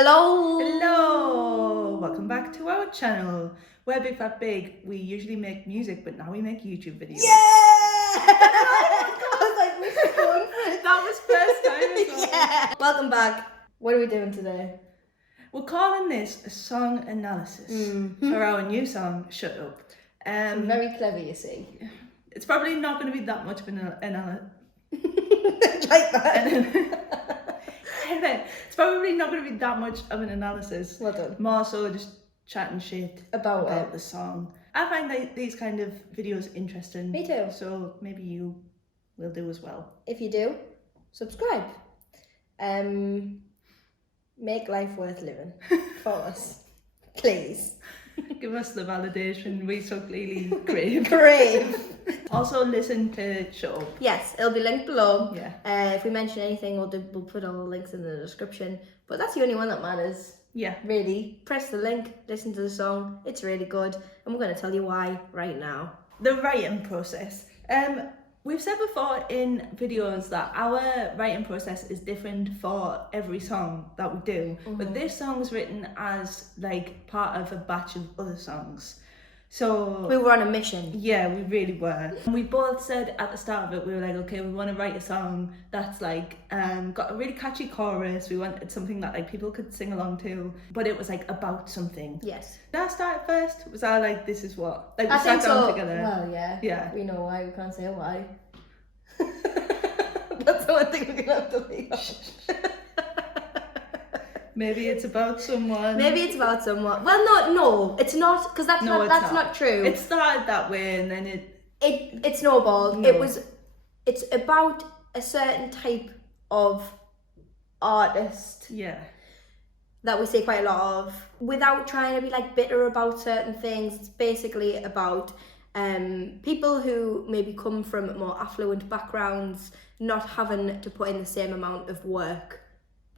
Hello! Hello! Welcome back to our channel. We're Big Fat Big. We usually make music, but now we make YouTube videos. Yeah! I was like, we should go for it. That was first time as well. Yeah! Welcome back. What are we doing today? We're calling this a song analysis for our new song, Shut Up. Very clever, you see. It's probably not going to be that much of an analysis. Like that. It's probably not going to be that much of an analysis. Well done. More so just chatting shit About the song. I find these kind of videos interesting. Me too. So maybe you will do as well. If you do, subscribe. Make life worth living for us. Please. Give us the validation we so clearly crave. Brave. Also listen to Shut Up. Yes, it'll be linked below. Yeah. If we mention anything, we'll put all the links in the description. But that's the only one that matters. Yeah. Really, press the link, listen to the song. It's really good, and we're going to tell you why right now. The writing process. We've said before in videos that our writing process is different for every song that we do. But this song's written as like part of a batch of other songs. So We were on a mission. yeah, we really were. And we both said at the start of it, we were like, okay, we want to write a song that's like got a really catchy chorus. We wanted something that like people could sing along to, but it was like about something. Yes. Did I start first? Was I like, this is what? Like we I think sat down so. together. Well, yeah. Yeah. We know why. We can't say why. That's the one thing we're gonna have to leave out. Maybe it's about someone. Maybe it's about someone. Well, no, it's not, because that's not true. It started that way and then It snowballed. No. It's about a certain type of artist yeah. that we see quite a lot of, without trying to be like bitter about certain things. It's basically about people who maybe come from more affluent backgrounds not having to put in the same amount of work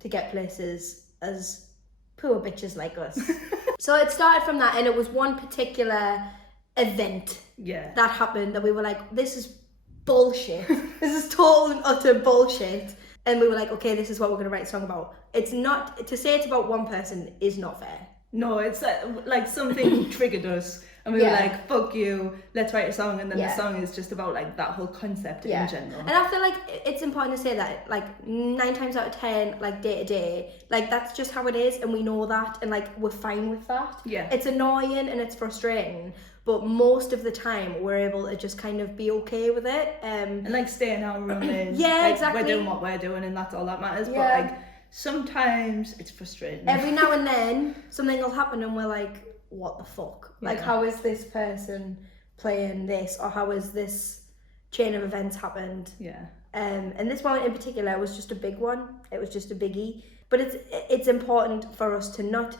to get places as poor bitches like us. So it started from that, and it was one particular event Yeah. that happened that we were like, this is bullshit. This is total and utter bullshit. And we were like, okay, this is what we're going to write a song about. It's not, to say it's about one person is not fair. No, it's like something triggered us and we were like, fuck you, let's write a song. And then the song is just about like that whole concept in general. And I feel like it's important to say that like 9 times out of 10, like day to day, like that's just how it is, and we know that, and like we're fine with that. Yeah. It's annoying and it's frustrating, but most of the time we're able to just kind of be okay with it. And like stay in our room and Yeah, like, exactly. we're doing what we're doing and that's all that matters. Yeah. But like sometimes it's frustrating. Every now and then something will happen and we're like, what the fuck? Like, Yeah. how is this person playing this, or how is this chain of events happened? Yeah. And this one in particular was just a big one. It was just a biggie. But it's important for us to not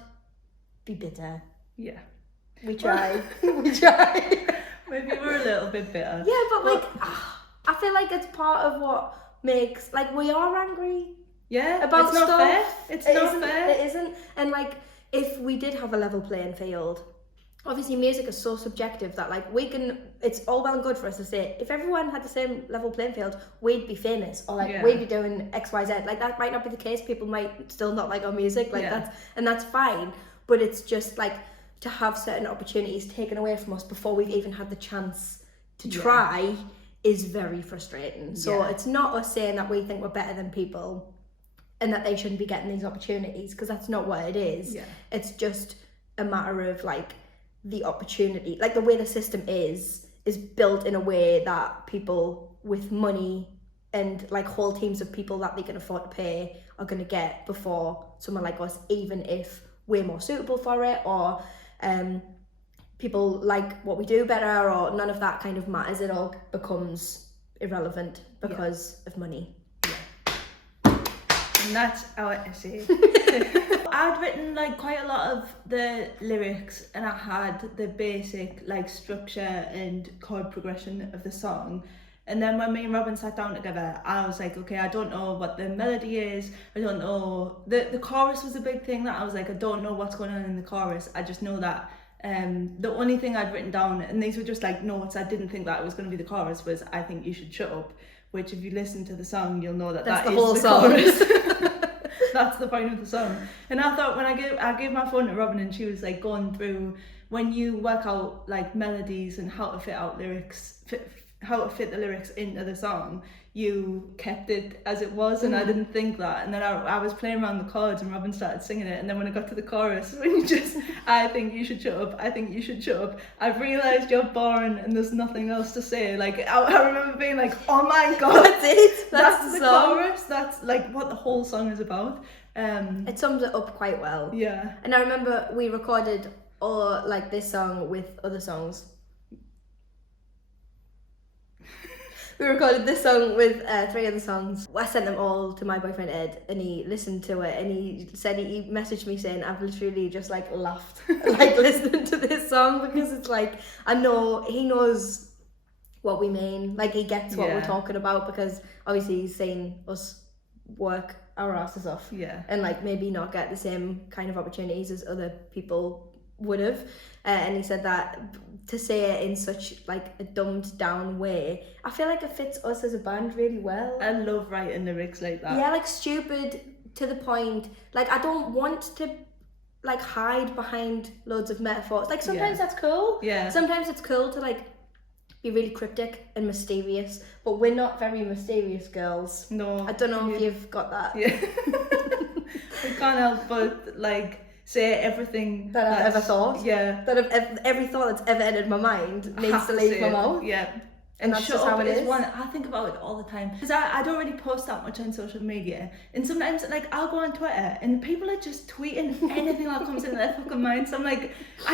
be bitter. Yeah. We try. We try. Maybe we're a little bit bitter. Yeah, but like, I feel like it's part of what makes, like, we are angry Yeah. about it's not stuff. fair. It's not isn't, fair. It isn't. And like, if we did have a level playing field, obviously music is so subjective that like it's all well and good for us to say, if everyone had the same level playing field, we'd be famous, or like we'd be doing XYZ. Like that might not be the case. People might still not like our music, like that's fine. But it's just like to have certain opportunities taken away from us before we've even had the chance to try is very frustrating. So it's not us saying that we think we're better than people and that they shouldn't be getting these opportunities, because that's not what it is. Yeah. It's just a matter of like the opportunity, like the way the system is built in a way that people with money and like whole teams of people that they can afford to pay are going to get before someone like us, even if we're more suitable for it, or people like what we do better, or none of that kind of matters. It all becomes irrelevant because of money. And that's our essay. I'd written like quite a lot of the lyrics, and I had the basic like structure and chord progression of the song. And then when me and Robin sat down together, I was like, okay, I don't know what the melody is. I don't know. The chorus was a big thing that I was like, I don't know what's going on in the chorus. I just know that the only thing I'd written down, and these were just like notes, I didn't think that it was going to be the chorus, was I think you should shut up. Which if you listen to the song, you'll know that That's that the is whole the song. chorus. That's the point of the song. And I thought when I gave my phone to Robin and she was like going through when you work out like melodies and how to fit out lyrics, how to fit the lyrics into the song, you kept it as it was, and I didn't think that. And then I was playing around the chords and Robin started singing it, and then when I got to the chorus, when you just, I think you should shut up, I think you should shut up, I've realised you're boring and there's nothing else to say. Like I remember being like, oh my god, That's it. That's the song. chorus, that's like what the whole song is about. It sums it up quite well. Yeah. And I remember we recorded all like this song with other songs. We recorded this song with 3 other songs. I sent them all to my boyfriend Ed, and he listened to it, and he said he messaged me saying, I've literally just like laughed like listening to this song, because it's like, I know he knows what we mean, like he gets what we're talking about, because obviously he's seen us work our asses off, and like maybe not get the same kind of opportunities as other people would have, and he said that to say it in such like a dumbed down way, I feel like it fits us as a band really well. I love writing lyrics like that. Yeah, like stupid to the point. Like I don't want to like hide behind loads of metaphors. Like sometimes that's cool. Yeah. Sometimes it's cool to like be really cryptic and mysterious, but we're not very mysterious girls. No. I don't know if you've got that. Yeah. We can't help but like say everything that I've ever thought. Yeah. That every thought that's ever entered my mind needs to leave my mouth. Yeah. And that's just how it is. One, I think about it all the time, because I don't really post that much on social media, and sometimes like I'll go on Twitter and people are just tweeting anything that comes in their fucking mind. So I'm like,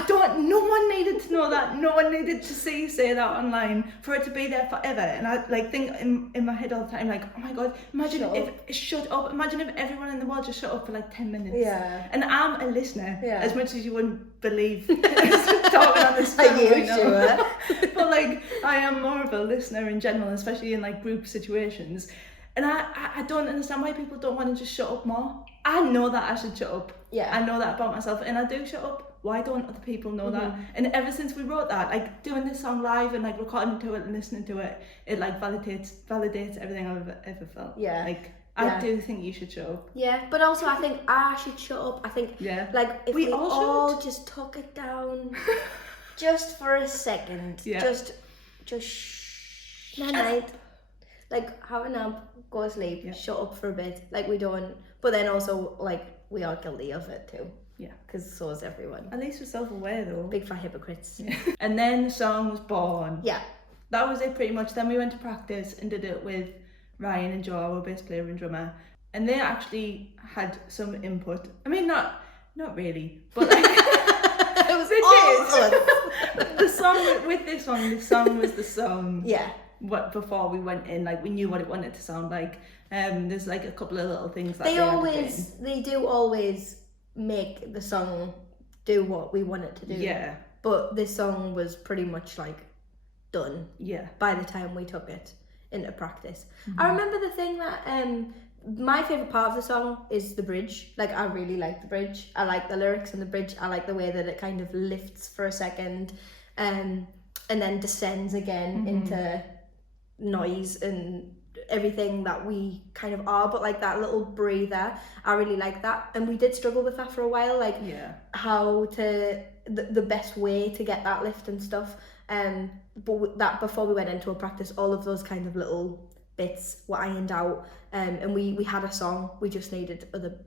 no one needed to know that, no one needed to see you say that online for it to be there forever. And I like think in my head all the time, like, oh my god, imagine imagine if everyone in the world just shut up for like 10 minutes. Yeah. And I'm a listener, as much as you wouldn't believe talking on this Are you right now. sure? But like I am more of a listener in general, especially in like group situations, and I don't understand why people don't want to just shut up more. I know that I should shut up. Yeah. I know that about myself, and I do shut up. Why don't other people know that? And ever since we wrote that, like doing this song live and like recording to it and listening to it, it like validates everything I've ever felt. Yeah. Like I do think you should shut up. Yeah, but also I think I should shut up. I think like if we all just took it down just for a second. Yeah. Just shh. Night. Like have a nap, go to sleep, shut up for a bit. Like we don't, but then also like we are guilty of it too. Yeah. Because so is everyone. At least we're self-aware though. Big fat hypocrites. Yeah. And then the song was born. Yeah. That was it pretty much. Then we went to practice and did it with Ryan and Joe, our bass player and drummer, and they actually had some input. I mean, not really, but like it was all the song with this one. The song was the song. Yeah. What before we went in, like we knew what it wanted to sound like. There's like a couple of little things that they do always make the song do what we want it to do. Yeah. But this song was pretty much like done. Yeah. By the time we took it into practice. I remember the thing that my favourite part of the song is the bridge. Like I really like the bridge. I like the lyrics in the bridge. I like the way that it kind of lifts for a second and then descends again into noise and everything that we kind of are, but like that little breather, I really like that. And we did struggle with that for a while, like how to the best way to get that lift and stuff. But that before we went into a practice, all of those kind of little bits were ironed out, and we had a song. We just needed other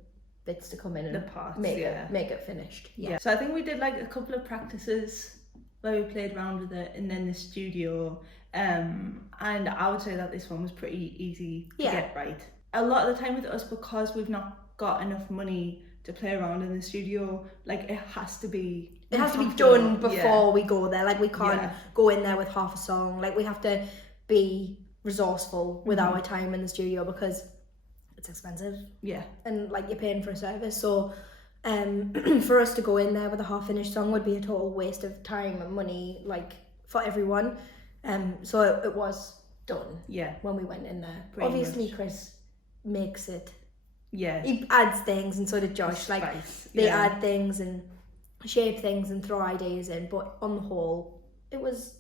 bits to come in and make it finished. Yeah. So I think we did like a couple of practices where we played around with it, and then the studio. And I would say that this one was pretty easy to get right. A lot of the time with us, because we've not got enough money to play around in the studio, like it has to be done before we go there. Like we can't go in there with half a song. Like we have to be resourceful with our time in the studio because it's expensive. Yeah. And like you're paying for a service, so for us to go in there with a half finished song would be a total waste of time and money, like for everyone. So it was done. Yeah. When we went in there, obviously Chris makes it. Yeah. He adds things, and so did Josh. Like they add things and shape things and throw ideas in, but on the whole, it was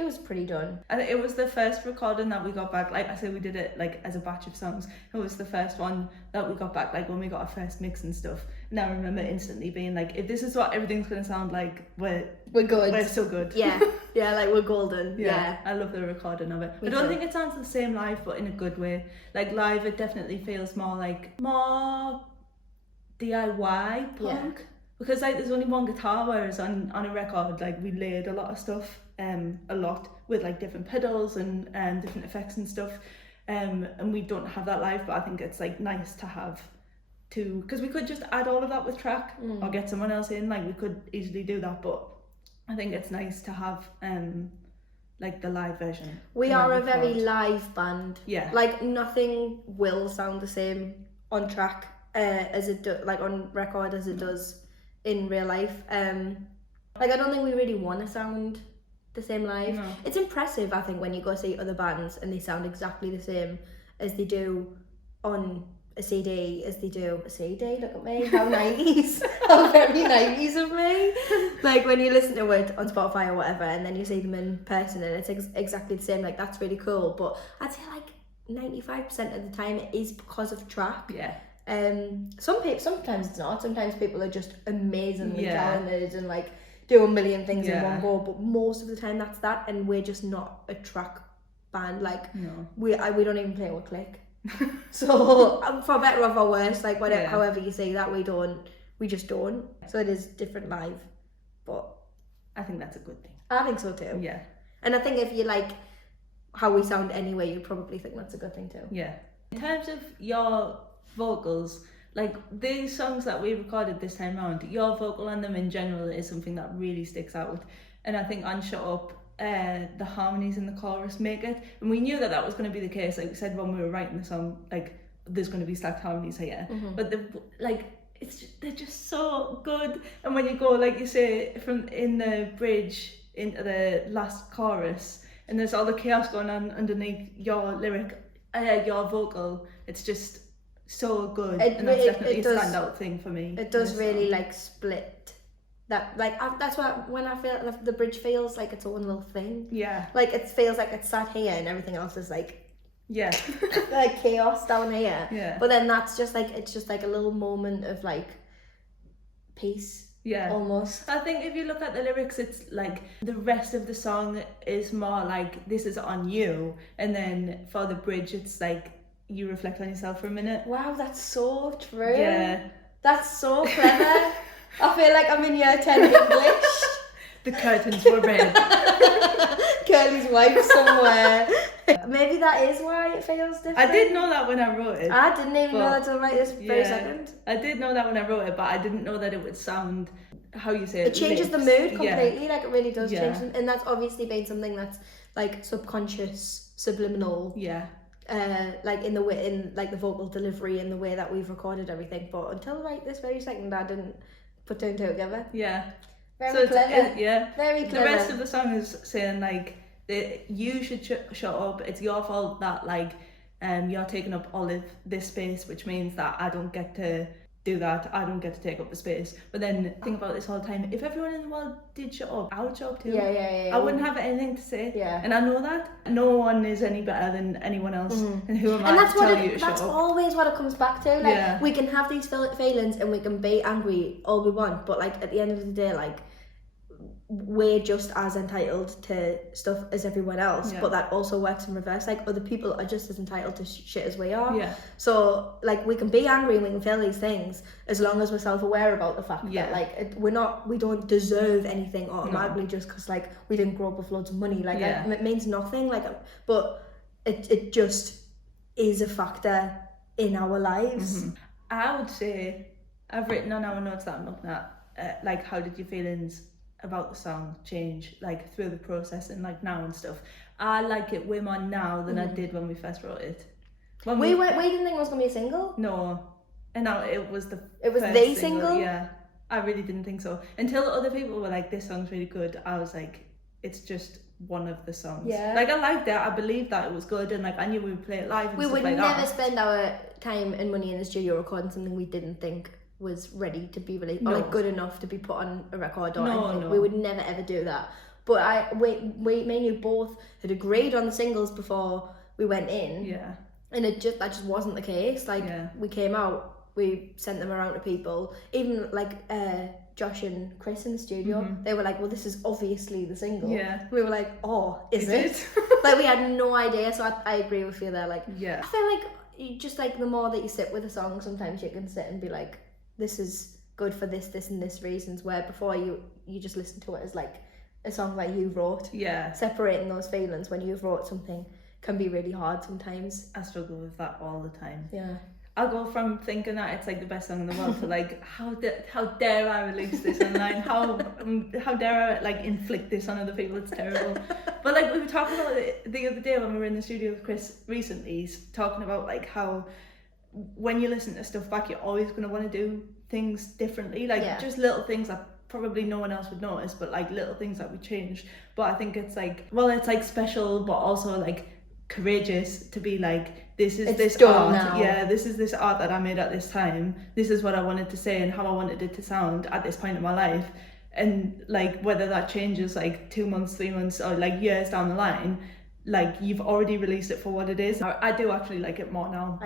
It was pretty done. And it was the first recording that we got back. Like I said, we did it like as a batch of songs. It was the first one that we got back, like when we got our first mix and stuff. And I remember instantly being like, if this is what everything's gonna sound like, we're good. We're so good. Yeah, yeah, like we're golden. Yeah. I love the recording of it. Me I don't too. think it sounds the same live, but in a good way. Like live, it definitely feels more DIY punk. Because like there's only one guitar, whereas on a record, like we layered a lot of stuff, a lot with like different pedals and different effects and stuff, and we don't have that live. But I think it's like nice to have to, because we could just add all of that with track or get someone else in. Like we could easily do that, but I think it's nice to have like the live version. We are a very live band. Yeah. Like nothing will sound the same on track as it like on record as it does in real life. Like I don't think we really want to sound the same live. No. It's impressive, I think, when you go see other bands and they sound exactly the same as they do on a CD as they do a CD. Look at me, how 90s, how very 90s of me. Like when you listen to it on Spotify or whatever, and then you see them in person and it's exactly the same. Like that's really cool. But I'd say like 95% of the time it is because of track. Yeah. Sometimes it's not. Sometimes people are just amazingly Yeah. talented and like do a million things in Yeah. one go. But most of the time that's that, and we're just not a track band. Like No. we don't even play with click. So for better or for worse, like whatever, Yeah. however you say that, we just don't. So it is different live, but I think that's a good thing. I think so too. Yeah. And I think if you like how we sound anyway, you probably think that's a good thing too. Yeah. In terms of your vocals, like these songs that we recorded this time round, your vocal on them in general is something that really sticks out. And I think on Shut Up, the harmonies in the chorus make it. And we knew that was going to be the case. Like we said when we were writing the song, like there's going to be stacked harmonies here. But they're just so good. And when you go, like you say, from in the bridge into the last chorus, and there's all the chaos going on underneath your lyric, your vocal, it's just so good. And that's definitely a standout thing for me. It does really like split that, like that's what, when I feel like the bridge feels like its own little thing. Yeah. Like it feels like it's sat here and everything else is like Yeah. like chaos down here. Yeah. But then that's just like, it's just like a little moment of like peace. Yeah. Almost. I think if you look at the lyrics, it's like the rest of the song is more like this is on you, and then for the bridge it's like you reflect on yourself for a minute. Wow, that's so true. Yeah. That's so clever. I feel like I'm in year 10 English. The curtains were red. Curly's wife somewhere. Maybe that is why it feels different. I did know that when I wrote it. I didn't even know that till right this very second. I did know that when I wrote it, but I didn't know that it would sound, how you say it. It changes the lips. mood completely, like it really does Yeah. change. And that's obviously been something that's like subconscious, subliminal. Yeah. Like in the way, in like the vocal delivery and the way that we've recorded everything. But until right this very second, I didn't put two and two together. Yeah. Very clever. Yeah. Very clever. The rest of the song is saying like, you should shut up. It's your fault that like you're taking up all of this space, which means that I don't get to do that. I don't get to take up the space. But then think about this all the time. If everyone in the world did shut up, I would shut up too. Yeah. I wouldn't have anything to say. Yeah. And I know that no one is any better than anyone else. And who am And I that's to what tell you to shut that's up? always what it comes back to. Like Yeah. we can have these feelings and we can be angry all we want, but like at the end of the day, like we're just as entitled to stuff as everyone else. Yeah. But that also works in reverse. Like other people are just as entitled to shit as we are. Yeah. So like we can be angry and we can feel these things as long as we're self-aware about the fact Yeah. that like we don't deserve anything automatically just because like we didn't grow up with loads of money. Like Yeah. it means nothing. Like, but it just is a factor in our lives. I would say I've written on our notes that I'm looking at like how did your feelings about the song change like through the process and like now and stuff. I like it way more now than I did when we first wrote it. When We didn't think it was gonna be a single. No, and now it was the first single? Yeah, I really didn't think so until other people were like, this song's really good. I was like, it's just one of the songs. Yeah. Like I liked it. I believed that it was good, and like I knew we would play it live and We stuff would like never that. spend our time and money in the studio recording something we didn't think was ready to be released or No. like good enough to be put on a record or No, anything. no. We would never ever do that. But me and you both had agreed on the singles before we went in. Yeah. And that just wasn't the case. Like, we came out, we sent them around to people. Even like Josh and Chris in the studio, they were like, well, this is obviously the single. Yeah. We were like, oh, is it? Like, we had no idea. So I agree with you there. Like, yeah. I feel like you just like the more that you sit with a song, sometimes you can sit and be like, this is good for this and this reasons, where before you just listen to it as like a song that you wrote. Yeah. Separating those feelings when you've wrote something can be really hard sometimes. I struggle with that all the time. Yeah. I'll go from thinking that it's like the best song in the world to like, how dare I release this online? How dare I like inflict this on other people? It's terrible. But like we were talking about it the other day when we were in the studio with Chris recently, talking about like how when you listen to stuff back, you're always going to want to do things differently, like just little things that probably no one else would notice, but like little things that we change. But I think it's like, well, it's like special, but also like courageous to be like, this is this art now. Yeah, this is this art that I made at this time, this is what I wanted to say and how I wanted it to sound at this point in my life. And like whether that changes like 2 months, 3 months, or like years down the line, like you've already released it for what it is. I do actually like it more now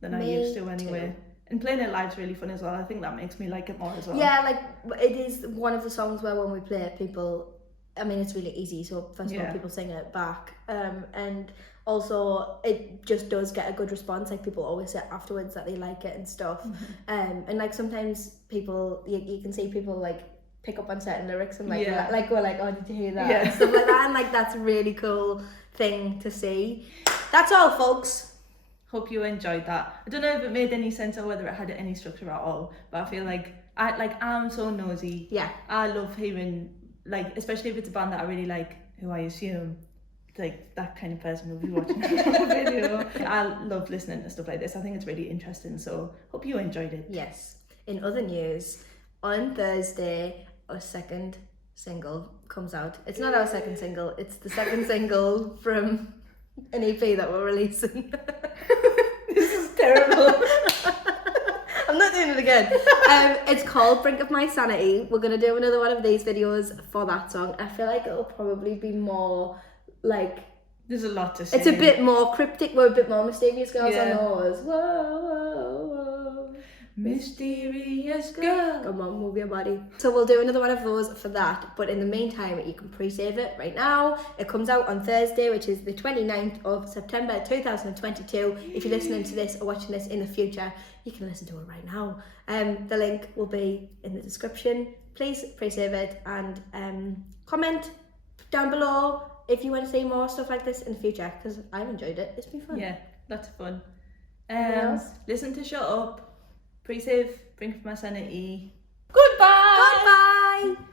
than I used to anyway. Too. And playing it live's really fun as well. I think that makes me like it more as well. Yeah, like it is one of the songs where when we play it, people, I mean, it's really easy. So first of all, people sing it back, and also it just does get a good response. Like people always say afterwards that they like it and stuff. And like sometimes people, you can see people like pick up on certain lyrics and like we're like, oh, did you hear that? And stuff like that. And like that's a really cool thing to see. That's all, folks. Hope you enjoyed that. I don't know if it made any sense or whether it had any structure at all, but I feel like I'm so nosy. Yeah. I love hearing, like, especially if it's a band that I really like, who I assume like that kind of person will be watching the video. I love listening to stuff like this. I think it's really interesting, so hope you enjoyed it. Yes. In other news, on Thursday, our second single comes out. It's not our second single, it's the second single from an EP that we're releasing. This is terrible. I'm not doing it again. It's called Brink of My Sanity. We're going to do another one of these videos for that song. I feel like it'll probably be more like... There's a lot to say. It's a bit more cryptic. We're a bit more mysterious girls on ours. Whoa, whoa, whoa. Mysterious girl. Come on, move your body. So we'll do another one of those for that. But in the meantime, you can pre-save it right now. It comes out on Thursday, which is the 29th of September 2022. If you're listening to this or watching this in the future, you can listen to it right now. The link will be in the description. Please pre-save it and comment down below if you want to see more stuff like this in the future, because I've enjoyed it. It's been fun. Yeah, lots of fun. Anything else? Listen to Shut Up. Pre-save Brink of My Sanity.